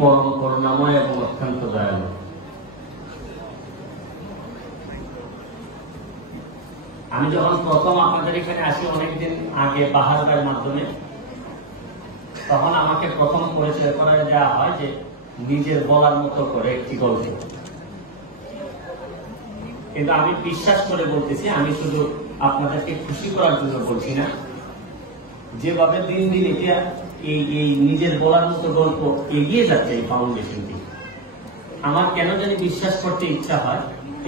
পরম করুণাময় এবং অত্যন্ত দয়ালু। আমি যখন প্রথম আপনাদের এখানে আসি অনেকদিন আগে বাহার ভাইয়ের মাধ্যমে, তখন আমাকে প্রথম পরিচয় করা দেওয়া হয় যে নিজের বলার মতো করে একটি গল্প। কিন্তু আমি বিশ্বাস করে বলতেছি, আমি শুধু আপনাদেরকে খুশি করার জন্য বলছি না, যেভাবে দিন দিন এটা এই নিজের বলার মতো গল্প এগিয়ে যাচ্ছে এই ফাউন্ডেশনটি, আমার কেন জানি বিশ্বাস করতে ইচ্ছা হয়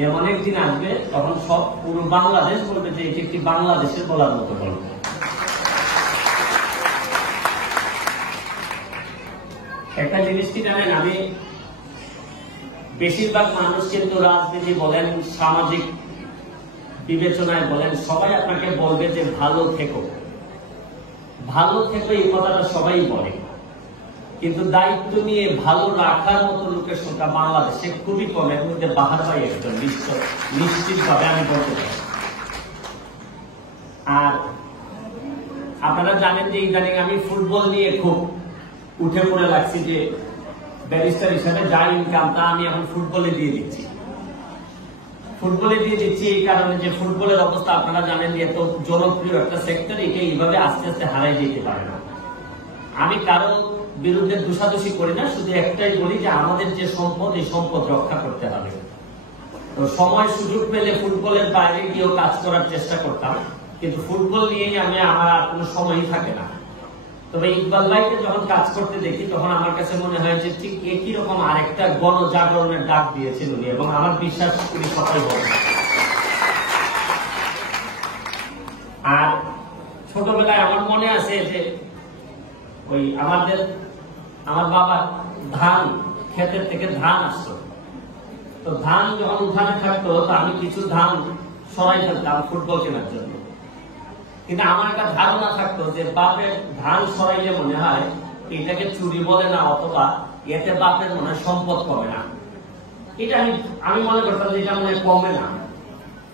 এমন একদিন আসবে তখন সব পুরো বাংলাদেশ বলবে যে এটি একটি বাংলাদেশের বলার মতো গল্প। একটা জিনিস কি জানেন, আমি বেশিরভাগ মানুষ কিন্তু রাজনীতি বলেন, সামাজিক বিবেচনায় বলেন, সবাই আপনাকে বলবে যে ভালো থেকো, ভালো থেকো, এই কথাটা সবাই বলে। কিন্তু দায়িত্ব নিয়ে ভালো রাখার মতো লোকের সংখ্যা বাংলাদেশে খুবই কম। এর মধ্যে বাহার ভাই একজন নিশ্চিতভাবে আমি বলতে পারি। আর আপনারা জানেন যে ইদানিং আমি ফুটবল নিয়ে খুব উঠে পড়ে লাগছি, যে ব্যারিস্টার হিসাবে যা ইনকাম তা আমি এখন ফুটবলে দিয়ে দিচ্ছি। ফুটবলে দিয়ে দিচ্ছি এই কারণে যে ফুটবলের অবস্থা আপনারা জানেন যে এত জনপ্রিয় একটা সেক্টর, এটা এইভাবে আস্তে আস্তে হারাই যেতে পারে না। আমি কারো বিরুদ্ধে দোষাদোষি করি না, শুধু একটাই বলি যে আমাদের যে সম্পদ, এই সম্পদ রক্ষা করতে হবে। তো সময় সুযোগ পেলে ফুটবলের বাইরে গিয়েও কাজ করার চেষ্টা করতাম, কিন্তু ফুটবল নিয়েই আমার আর কোনো সময়ই থাকে না। তবে ইকবাল ভাইকে যখন কাজ করতে দেখি তখন আমার কাছে মনে হয় যে ঠিক একই রকম আরেকটা গণজাগরণের ডাক দিয়েছেন উনি, এবং আমার বিশ্বাস উনি সফল হবেন। আর ছোটবেলায় আমার মনে আছে যে ওই আমার বাবা ধান ক্ষেতের থেকে ধান আসতো, তো ধান যখন উঠানে থাকতো তো আমি কিছু ধান সরাই ফেলতাম ফুটবল কেনার জন্য। কিন্তু আমার একটা ধারণা থাকতো যে বাপের ধান সরাইলে মনে হয় এটাকে চুরি বলে না, অথবা এতে বাপের মনে হয় সম্পদ কমে না। এটা আমি মনে করতাম যে এটা মনে হয় কমে না।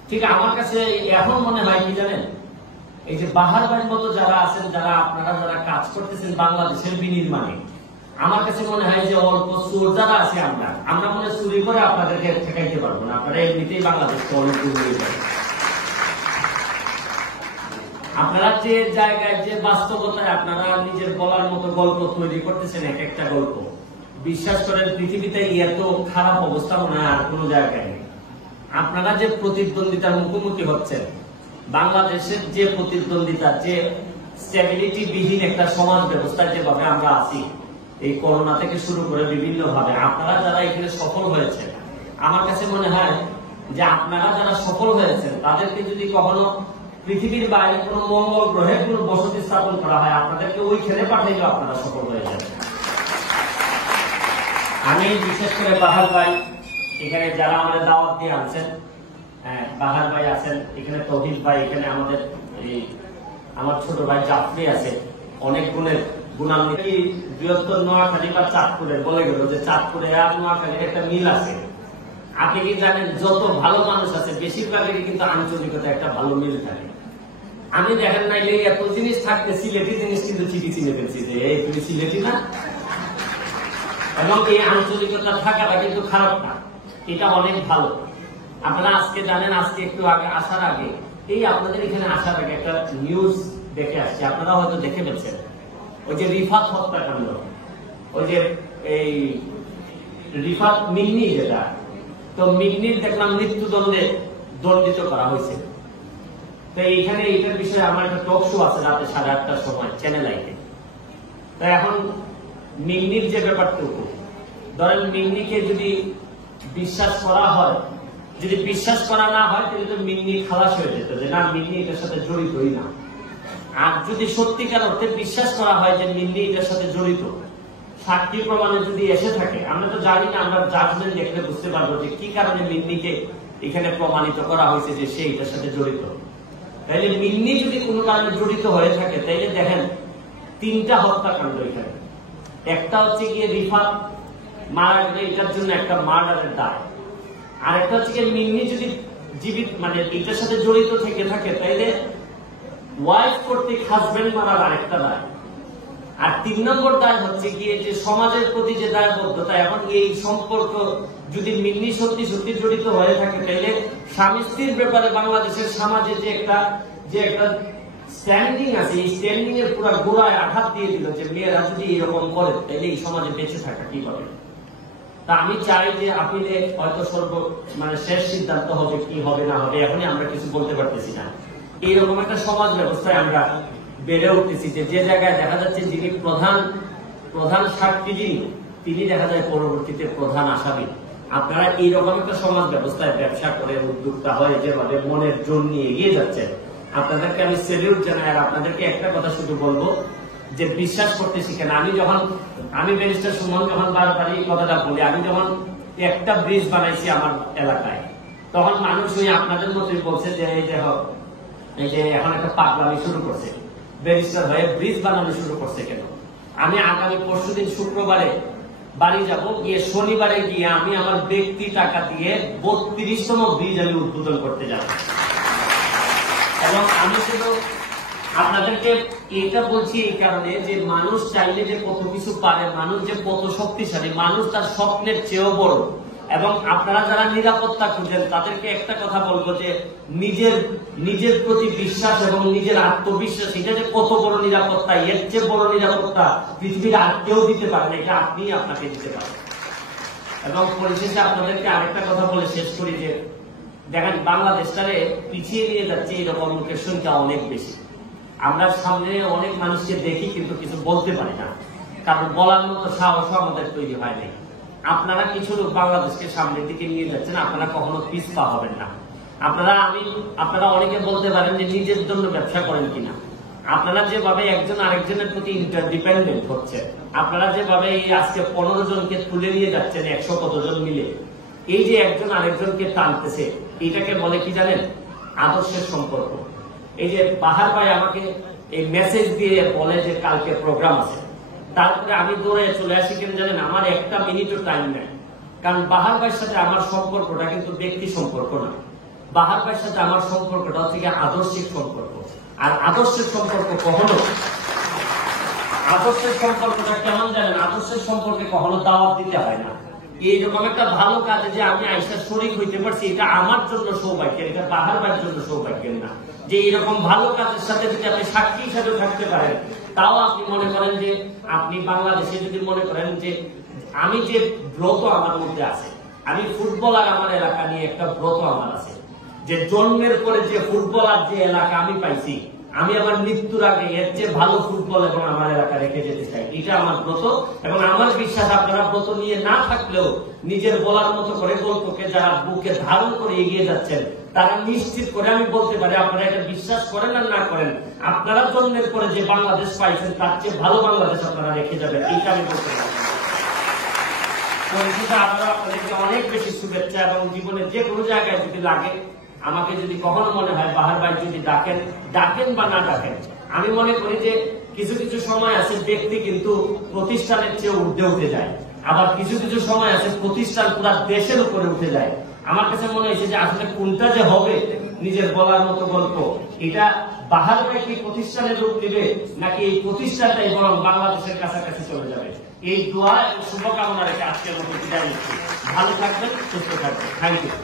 ঠিক আমার কাছে এখন মনে হয় কি জানেন, এই যে বাহার ভাইয়ের মতো যারা আছেন, আপনারা যারা কাজ করতেছেন বাংলাদেশের বিনির্মাণে, আমার কাছে মনে হয় যে অল্প চোর যারা আছে আমরা মনে চুরি করে আপনাদেরকে ঠেকাইতে পারবো না। আপনারা এমনিতেই বাংলাদেশকে অনেক চুরি করেন। আপনারা যে জায়গায়, যে বাস্তবতায় আপনারা নিজের বলার মতো গল্প তৈরি করতেছেন, এক একটা গল্প, বিশ্বাস করেন পৃথিবীতে এত খারাপ অবস্থা মনে হয় আর কোন জায়গায় নেই। আপনারা যে প্রতিদ্বন্দ্বিতার মুখোমুখি হচ্ছেন, বাংলাদেশের যে প্রতিদ্বন্দ্বিতা, যে স্টেবিলিটি বিহীন একটা সমাজ ব্যবস্থায় যেভাবে আমরা আছি, এই করোনা থেকে শুরু করে বিভিন্ন ভাবে আপনারা যারা এখানে সফল হয়েছেন, আমার কাছে মনে হয় যে আপনারা যারা সফল হয়েছেন তাদেরকে যদি কখনো পৃথিবীর বাইরে কোন মঙ্গল গ্রহে কোন বসতি স্থাপন করা হয়, আপনাদেরকে ওইখানে পাঠাইলে আপনারা সফল হয়ে যাবেন। আমি বিশেষ করে বাহার ভাই এখানে যারা আমাদের দাওয়াত দিয়ে আনছেন, বাহার ভাই আছেন এখানে, তৌহিদ ভাই এখানে, আমাদের আমার ছোট ভাই জাফরি আছে, অনেক গুণের গুণান্বিত। বৃহত্তর নোয়াখালী বা চাঁদপুরের বলে গেল যে চাঁদপুরে আর নোয়াখালীর একটা মিল আছে। আপনি কি জানেন যত ভালো মানুষ আছে বেশিরভাগেরই কিন্তু আঞ্চলিকতা একটা ভালো মিল থাকে। আমি দেখেন না এত জিনিস থাকতে সিলেটি জিনিস কিন্তু ঠিকই চিনে ফেলছি যে এই তুমি সিলেটি না, এবং এই আঞ্চলিকতা থাকাটা কিন্তু খারাপ না, এটা অনেক ভালো। আপনারা আজকে জানেন, আজকে একটু আগে আসার আগে, এই আপনাদের এখানে আসার আগে একটা নিউজ দেখে আসছে, আপনারা হয়তো দেখে ফেলছেন, ওই যে রিফাত হত্যাকাণ্ড, ওই যে এই রিফাত মিন্নি, যেটা তো মিন্নির দেখলাম মৃত্যুদণ্ডে দণ্ডিত করা হয়েছে। তো এইখানে এইটার বিষয়ে আমার একটা টক শো আছে রাতে 8:30টার সময় চ্যানেল আইতে। তো এখন মিন্নির যে ব্যাপারটুকু, ধরেন মিন্নিকে যদি বিশ্বাস করা হয়, যদি বিশ্বাস করা না হয় তাহলে তো মিন্নি খালাস হয়ে যেত, যে না মিন্নি এটার সাথে জড়িতই না। আর যদি সত্যিকার অর্থে বিশ্বাস করা হয় যে মিন্নি এটার সাথে জড়িত, সাক্ষী প্রমাণে যদি এসে থাকে, আমরা তো জানি না, আমরা জাজমেন্ট দেখলে বুঝতে পারবো যে কি কারণে মিন্নিকে এখানে প্রমাণিত করা হয়েছে যে সে এটার সাথে জড়িত। তাইলে মিন্নি যদি কোনো কারণে জড়িত হয়ে থাকে, তাইলে দেখেন 3টা হত্যাকাণ্ড এখানে। একটা হচ্ছে গিয়ে রিফাত মারা গেলে এটার জন্য একটা মার্ডারের দায়, আর একটা হচ্ছে গিয়ে মিন্নি যদি জীবিত মানে এটার সাথে জড়িত থেকে থাকে, তাইলে ওয়াইফ কর্তৃক হাজবেন্ড মারার আরেকটা দায়। আর 3 নম্বর দায় হচ্ছে কি যে সমাজের প্রতি যে দায়বদ্ধতা। এখন এই সম্পর্ক যদি মিন্নি সত্যি সত্যি জড়িত হয়ে থাকে, তাহলে স্বামী স্ত্রীর ব্যাপারে বাংলাদেশের সমাজে যে একটা স্ট্যান্ডিং আছে, এই স্ট্যান্ডিং এর পুরো গোড়ায় আঘাত দিয়ে দিল যে মেয়েরা যদি এরকম করে তাহলে এই সমাজে বেঁচে থাকা কিভাবে। তা আমি চাই যে আপিলে হয়তো শেষ সিদ্ধান্ত হবে, কি হবে না হবে এখনই আমরা কিছু বলতে পারতেছি না। এইরকম একটা সমাজ ব্যবস্থায় আমরা বেড়ে উঠতেছি যে জায়গায় দেখা যাচ্ছে যিনি প্রধান সাক্ষী তিনি দেখা যায় পরবর্তীতে প্রধান আসামি। আপনারা এইরকম একটা সমাজ ব্যবস্থায় ব্যবসা করে উদ্যোক্তা হয়ে যেভাবে মনের জোর নিয়ে এগিয়ে যাচ্ছেন, আপনাদেরকে আমি সেলিউট জানাই। আর আপনাদেরকে একটা কথা শুধু বলবো যে বিশ্বাস করতে শিখেন। আমি ব্যারিস্টার সুমন যখন বারবার এই কথাটা বলি, আমি যখন একটা ব্রিজ বানাইছি আমার এলাকায়, তখন মানুষ ওই আপনাদের মতোই বলছে যে এই যে এখন একটা পাগলামি শুরু করছে, ব্যারিস্টার হয়ে ব্রিজ বানানো শুরু করছে কেন। আমি আগামী পরশুদিন শুক্রবারে বাড়ি যাব, গিয়ে শনিবারে গিয়ে আমি আমার ব্যক্তি টাকা দিয়ে 32তম ব্রিজ আমি উদ্বোধন করতে যাব। এবং আমি শুধু আপনাদেরকে এটা বলছি এই কারণে যে মানুষ চাইলে যে কত কিছু পারে, মানুষ যে কত শক্তিশালী, মানুষ তার স্বপ্নের চেয়েও বড়। এবং আপনারা যারা নিরাপত্তা খুঁজেন তাদেরকে একটা কথা বলবো যে নিজের প্রতি বিশ্বাস এবং নিজের আত্মবিশ্বাস, এটা যে কত বড় নিরাপত্তা, এর চেয়ে বড় নিরাপত্তা পৃথিবীর আর কেউ দিতে পারে না, এটা আপনি আপনাকে দিতে পারেন। এবং পরিশেষে আপনাদেরকে আরেকটা কথা বলে শেষ করি যে দেখেন বাংলাদেশটারে পিছিয়ে নিয়ে যাচ্ছে এরকম লোকের সংখ্যা অনেক বেশি। আমরা সামনে অনেক মানুষকে দেখি কিন্তু কিছু বলতে পারি না, কারণ বলার মতো সাহস আমাদের তৈরি হয়নি। আপনারা কিছু লোক বাংলাদেশকে সামনের দিকে নিয়ে যাচ্ছেন, আপনারা কখনো পিছপা হবেন না। আপনারা অনেকে বলতে পারেন যে নিজের জন্য ব্যবসা করেন কিনা। আপনারা যেভাবে একজন আরেকজনের প্রতি ইন্টারডিপেন্ডেন্ট হচ্ছে, আপনারা যেভাবে এই আজকে 15 জনকে তুলে নিয়ে যাচ্ছেন 100 কতজন মিলে, এই যে একজন আরেকজনকে টানতেছে, এটাকে বলে কি জানেন? আদর্শের সম্পর্ক। এই যে বাহার ভাই আমাকে এই মেসেজ দিয়ে বলে যে কালকে প্রোগ্রাম আছে, তারপরে আমি দৌড়ে চলে আসি কেন জানেন? আমার একটা মিনিটও টাইম নেই, কারণ বাহার ভাইয়ের সাথে আমার সম্পর্কটা কিন্তু ব্যক্তি সম্পর্ক না। বাহার ভাইয়ের সাথে আমার সম্পর্কটা হচ্ছে আদর্শিক সম্পর্ক। আর আদর্শের সম্পর্ক আদর্শের সম্পর্কটা কেমন জানেন? আদর্শের সম্পর্কে কখনো দাওয়াত দিতে হয় না। এইরকম একটা ভালো কাজে যে আমি আইসা শরীক হইতে পারছি, এটা আমার জন্য সৌভাগ্যের, এটা বাহার ভাইয়ের জন্য সৌভাগ্যের না। যে এরকম ভালো কাজের সাথে যদি আপনি সাক্ষী হিসাবে থাকতে পারেন, তাও আপনি মনে করেন যে আপনি বাংলাদেশে যদি মনে করেন যে আমি যে ব্রত আমার মধ্যে আছে, আমি ফুটবলার, আমার এলাকা নিয়ে একটা ব্রত আমার আছে যে জন্মের পরে যে ফুটবলার যে এলাকা আমি পাইছি, আমি আমার মৃত্যুর আগে এর চেয়ে ভালো ফুটবল এবং আমার এলাকা রেখে যেতে চাই। এটা আমার ব্রত। এবং আমার বিশ্বাস আপনারা ব্রত নিয়ে না থাকলেও নিজের বলার মতো করে গল্পকে যারা বুকে ধারণ করে এগিয়ে যাচ্ছেন, তারা নিশ্চিত করে আমি বলতে পারি, আপনারা এটা বিশ্বাস করেন আর না করেন, আপনারা জন্মের পরে যে বাংলাদেশ পাইছেন তার চেয়ে ভালো বাংলাদেশ আপনারা রেখে যাবেন, এইটা আমি বলতে পারি। আপনাদেরকে অনেক বেশি শুভেচ্ছা। এবং জীবনে যে কোনো জায়গায় যদি লাগে, আমাকে যদি কখনো মনে হয় বাহার ভাই যদি ডাকেন বা না ডাকেন, আমি মনে করি যে কিছু কিছু সময় আছে ব্যক্তি কিন্তু প্রতিষ্ঠানের চেয়ে ঊর্ধ্বে উঠে যায়, আবার কিছু কিছু সময় আছে প্রতিষ্ঠান পুরো দেশের উপরে উঠে যায়। আমার কাছে মনে হয়েছে যে আসলে কোনটা যে হবে নিজের বলার মতো গল্প, এটা বাহার ভাই কি প্রতিষ্ঠানের রূপ দিবে, নাকি এই প্রতিষ্ঠানটাই বরং বাংলাদেশের কাছাকাছি চলে যাবে? এই দোয়া শুভকামনা রেখে আজকের মতো বিদায় নিচ্ছি। ভালো থাকবেন, সুস্থ থাকবেন। Thank you.